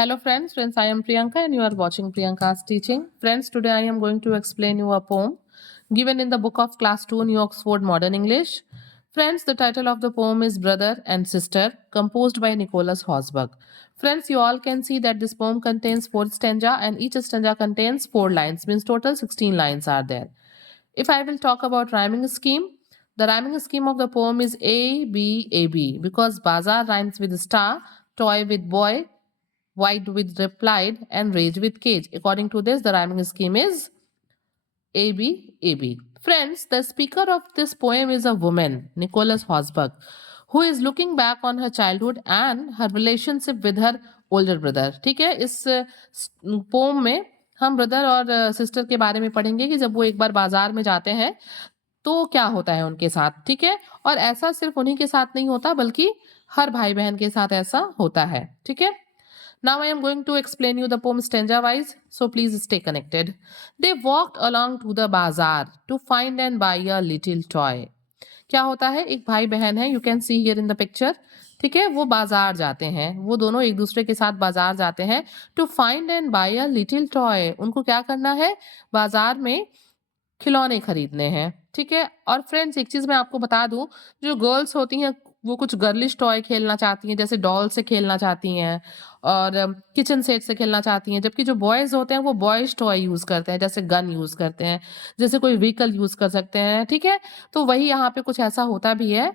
Hello friends, I am Priyanka and you are watching Priyanka's teaching. Friends, today I am going to explain you a poem given in the book of class 2 New Oxford Modern English. Friends, the title of the poem is Brother and Sister, composed by Nicholas Hosberg. Friends, you all can see that this poem contains 4 stanza and each stanza contains 4 lines, means total 16 lines are there. If I will talk about rhyming scheme, the rhyming scheme of the poem is A, B, A, B because bazaar rhymes with star, toy with boy, white with replied, and rage with cage. According to this, the rhyming scheme is AB, AB. Friends, the speaker of this poem is a woman, Nicholas Hosberg, who is looking back on her childhood and her relationship with her older brother. ठीक है, इस pome में हम brother और sister के बारे में पढ़ेंगे कि जब वो एक बार बाजार में जाते हैं तो क्या होता है उनके साथ, ठीक है। और ऐसा सिर्फ उन्हीं के साथ नहीं होता बल्कि हर भाई बहन के साथ ऐसा होता है, ठीक है। Now I am going to explain you the poem stanza wise, so please stay connected. They walked along to the bazaar to find and buy a little toy. क्या होता है, एक भाई बहन है, you can see here in the picture, ठीक है। वो बाजार जाते हैं, वो दोनों एक दूसरे के साथ बाजार जाते हैं to find and buy a little toy. उनको क्या करना है, बाजार में खिलौने खरीदने हैं, ठीक है। और फ्रेंड्स एक चीज मैं आपको बता दूं, जो गर्ल्स होती हैं वो कुछ गर्लिश टॉय खेलना चाहती हैं, जैसे डॉल से खेलना चाहती हैं और किचन सेट से खेलना चाहती हैं, जबकि जो बॉयज होते हैं वो बॉयज टॉय यूज करते हैं, जैसे गन यूज करते हैं, जैसे कोई व्हीकल यूज कर सकते हैं, ठीक है। तो वही यहाँ पे कुछ ऐसा होता भी है।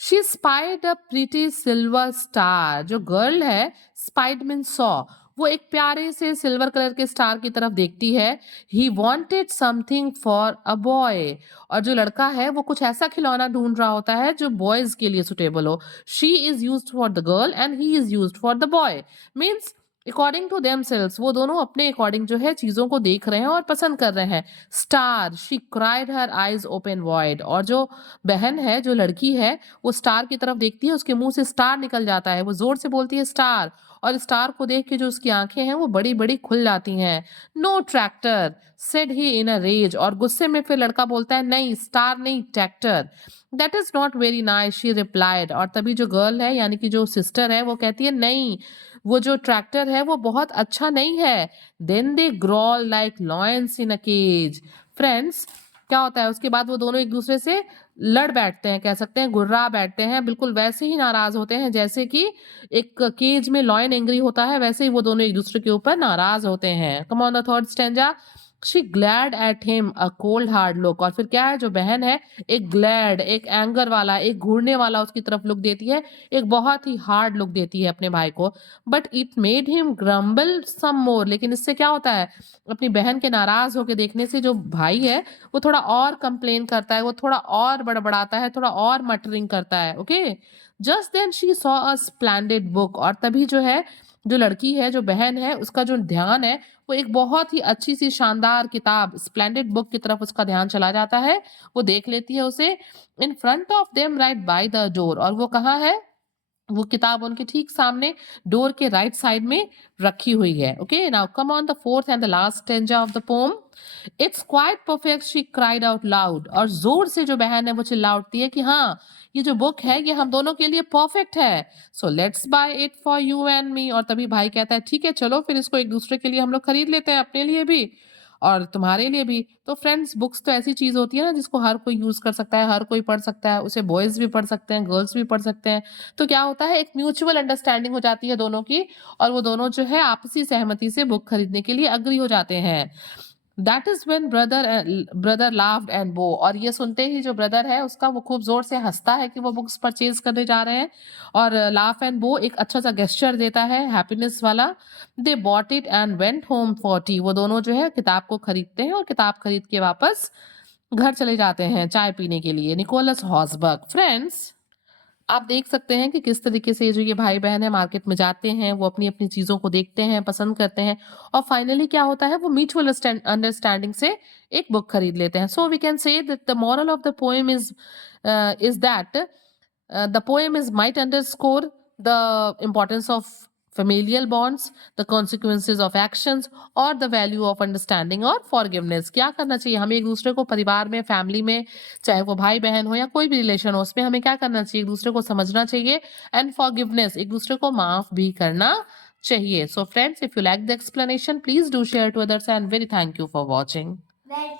She spied a pretty silver star. जो गर्ल है, स्पाइड मीन सॉ, वो एक प्यारे से सिल्वर कलर के स्टार की तरफ देखती है। He wanted something for a boy. और जो लड़का है वो कुछ ऐसा खिलौना ढूंढ रहा होता है जो बॉयज के लिए सुटेबल हो। She is used for the girl and he is used for the boy. Means according to themselves, वो दोनों अपने अकॉर्डिंग जो है चीजों को देख रहे हैं और पसंद कर रहे हैं। Star, she cried her eyes open wide. और जो बहन है, जो लड़की है, वो स्टार की तरफ देखती है, उसके मुंह से स्टार निकल जाता है, वो जोर से बोलती है स्टार। और स्टार को देख के जो उसकी आंखें हैं वो बड़ी बड़ी खुल जाती हैं। No tractor, said he in a rage. और गुस्से में फिर लड़का बोलता है नहीं स्टार नहीं tractor. That is not very nice, she replied. और तभी जो गर्ल है यानी कि जो सिस्टर है वो कहती है नहीं, वो जो ट्रैक्टर है वो बहुत अच्छा नहीं है। Then they growl like lions in a cage. Friends क्या होता है, उसके बाद वो दोनों एक दूसरे से लड़ बैठते हैं, कह सकते हैं गुर्रा बैठते हैं, बिल्कुल वैसे ही नाराज होते हैं जैसे कि एक केज में लॉयन एंग्री होता है, वैसे ही वो दोनों एक दूसरे के ऊपर नाराज होते हैं। Come on the third stanza, she glad at him a cold hard look. और फिर क्या है, जो बहन है एक ग्लैड, एक एंगर वाला, एक घूरने वाला उसकी तरफ लुक देती है, एक बहुत ही हार्ड लुक देती है अपने भाई को। But it made him grumble some more. लेकिन इससे क्या होता है, अपनी बहन के नाराज होकर देखने से जो भाई है वो थोड़ा और कंप्लेन करता है, वो थोड़ा और बड़बड़ाता है, थोड़ा और मटरिंग करता है। Okay, just then she saw a splendid book. और तभी जो है, जो लड़की है, जो बहन है, उसका जो ध्यान है वो एक बहुत ही अच्छी सी शानदार किताब स्प्लेंडेड बुक की तरफ उसका ध्यान चला जाता है। वो देख लेती है उसे। In front of them right by the door. और वो कहाँ है, वो किताब उनके ठीक सामने डोर के राइट साइड में रखी हुई है। Okay, now come on the fourth and the last stanza of the pome. It's quite perfect, she cried out loud. और जोर से जो बहन है वो चिल्ला उठती है कि हाँ, ये जो बुक है ये हम दोनों के लिए परफेक्ट है। So let's buy it for you and me. और तभी भाई कहता है ठीक है चलो फिर इसको एक दूसरे के लिए हम लोग खरीद लेते हैं, अपने लिए भी और तुम्हारे लिए भी। तो फ्रेंड्स बुक्स तो ऐसी चीज होती है ना जिसको हर कोई यूज कर सकता है, हर कोई पढ़ सकता है, उसे बॉयज भी पढ़ सकते हैं, गर्ल्स भी पढ़ सकते हैं। तो क्या होता है, एक म्यूचुअल अंडरस्टैंडिंग हो जाती है दोनों की, और वो दोनों जो है आपसी सहमति से बुक खरीदने के लिए अग्री हो जाते हैं। That is when brother laughed and बो। और ये सुनते ही जो ब्रदर है उसका वो खूब जोर से हंसता है कि वो बुक्स परचेज करने जा रहे हैं, और लाफ एंड बो एक अच्छा सा गेस्चर देता है हैप्पीनेस वाला। They bought it and went home for T. वो दोनों जो है किताब को खरीदते हैं और किताब खरीद के वापस घर चले जाते हैं चाय पीने के लिए। Nicholas Hausberg. फ्रेंड्स आप देख सकते हैं कि किस तरीके से जो ये भाई बहन है मार्केट में जाते हैं, वो अपनी अपनी चीजों को देखते हैं, पसंद करते हैं, और फाइनली क्या होता है, वो म्यूचुअल अंडरस्टैंडिंग से एक बुक खरीद लेते हैं। So we can say that the moral of the poem is that the poem is might underscore the importance of familial bonds, the consequences of actions, और the value of understanding और forgiveness। क्या करना चाहिए हमें एक दूसरे को, परिवार में, फैमिली में, चाहे वो भाई बहन हो या कोई भी रिलेशन हो, उसमें हमें क्या करना चाहिए, एक दूसरे को समझना चाहिए, एंड फॉरगिवनेस, एक दूसरे को माफ भी करना चाहिए. So friends, if you like the explanation, please do share to others, and very thank you for watching. Very